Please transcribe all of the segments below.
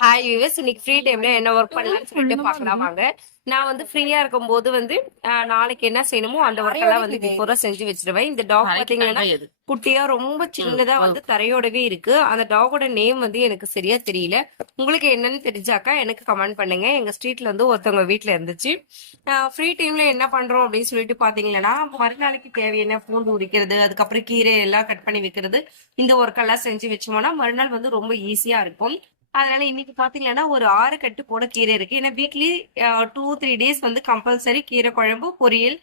Hi viewers, இன்னைக்கு free டைம்ல என்ன ஒர்க் பண்ணலாம்னு சொல்லிட்டு பார்க்கலாம் வாங்க. நான் வந்து ஃப்ரீயா இருக்கும்போது வந்து நாளைக்கு என்ன செய்யணுமோ அந்த ஒர்க் எல்லாம் வந்து பிஃபோரா செஞ்சு வச்சிருவேன். இந்த டாக் பாத்தீங்கன்னா குட்டியா ரொம்ப சின்னதா வந்து தரையோடவே இருக்கு. அந்த டாகோட நேம் வந்து எனக்கு சரியா தெரியல. உங்களுக்கு என்னன்னு தெரிஞ்சாக்கா எனக்கு கமெண்ட் பண்ணுங்க. எங்க ஸ்ட்ரீட்ல வந்து ஒருத்தவங்க வீட்டுல இருந்துச்சு. ஃப்ரீ டைம்ல என்ன பண்றோம் அப்படின்னு சொல்லிட்டு பாத்தீங்கன்னா மறுநாளைக்கு தேவையான பூண்டு உரிக்கிறது, அதுக்கப்புறம் கீரை எல்லாம் கட் பண்ணி வைக்கிறது, இந்த ஒர்க் எல்லாம் செஞ்சு வச்சோம்னா மறுநாள் வந்து ரொம்ப ஈஸியா இருக்கும். அதனால இன்னைக்கு பாத்தீங்கன்னா ஒரு 6 கட்டு போல கீரை இருக்கு. ஏன்னா வீக்லி 2-3 டேஸ் வந்து கம்பல்சரி கீரை குழம்பு பொரியல்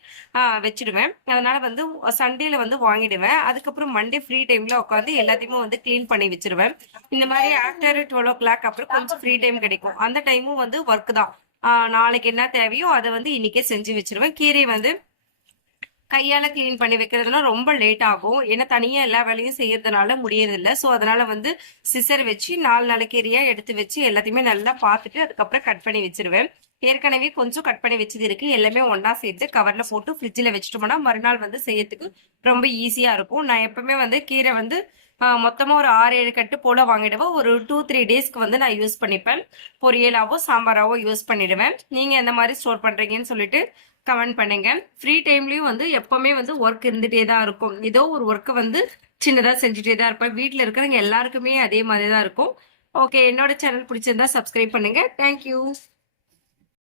வச்சிடுவேன். அதனால வந்து சண்டேல வந்து வாங்கிடுவேன். அதுக்கப்புறம் மண்டே ஃப்ரீ டைம்ல உட்காந்து எல்லாத்தையுமே வந்து கிளீன் பண்ணி வச்சிருவேன். இந்த மாதிரி ஆஃப்டர் 12 o'clock அப்புறம் கொஞ்சம் ஃப்ரீ டைம் கிடைக்கும். அந்த டைமும் வந்து ஒர்க் தான். நாளைக்கு என்ன தேவையோ அதை வந்து இன்னைக்கே செஞ்சு வச்சிருவேன். கீரை வந்து கையால கிளீன் பண்ணி வைக்கிறதுனா ரொம்ப லேட் ஆகும். ஏன்னா தனியா எல்லா வேலையும் செய்யறதுனால முடியறது இல்ல. சோ அதனால வந்து சிசர் வச்சு 4 கீரையா எடுத்து வச்சு எல்லாத்தையுமே நல்லா பார்த்துட்டு அதுக்கப்புறம் கட் பண்ணி வச்சிருவேன். ஏற்கனவே கொஞ்சம் கட் பண்ணி வச்சது இருக்கு. எல்லாமே ஒன்னா சேர்த்து கவர்ல போட்டு ஃப்ரிட்ஜில் வச்சுட்டோம்னா மறுநாள் வந்து செய்யறதுக்கு ரொம்ப ஈஸியா இருக்கும். நான் எப்பவுமே வந்து கீரை வந்து மொத்தமா ஒரு 6-7 கட்டு போல வாங்கிடுவேன். ஒரு 2-3 டேஸ்க்கு வந்து நான் யூஸ் பண்ணிப்பேன். பொரியலாவோ சாம்பாராவோ யூஸ் பண்ணிடுவேன். நீங்க எந்த மாதிரி ஸ்டோர் பண்றீங்கன்னு சொல்லிட்டு கமெண்ட் பண்ணுங்க. ஃப்ரீ டைம்லயும் வந்து எப்பவுமே வந்து ஒர்க் இருந்துட்டே தான் இருக்கும். ஏதோ ஒரு ஒர்க்கை வந்து சின்னதா செஞ்சுட்டே தான் இருப்பேன். வீட்டுல இருக்கிறவங்க எல்லாருக்குமே அதே மாதிரி தான் இருக்கும். ஓகே, என்னோட சேனல் பிடிச்சிருந்தா சப்ஸ்கிரைப் பண்ணுங்க. தேங்க்யூ.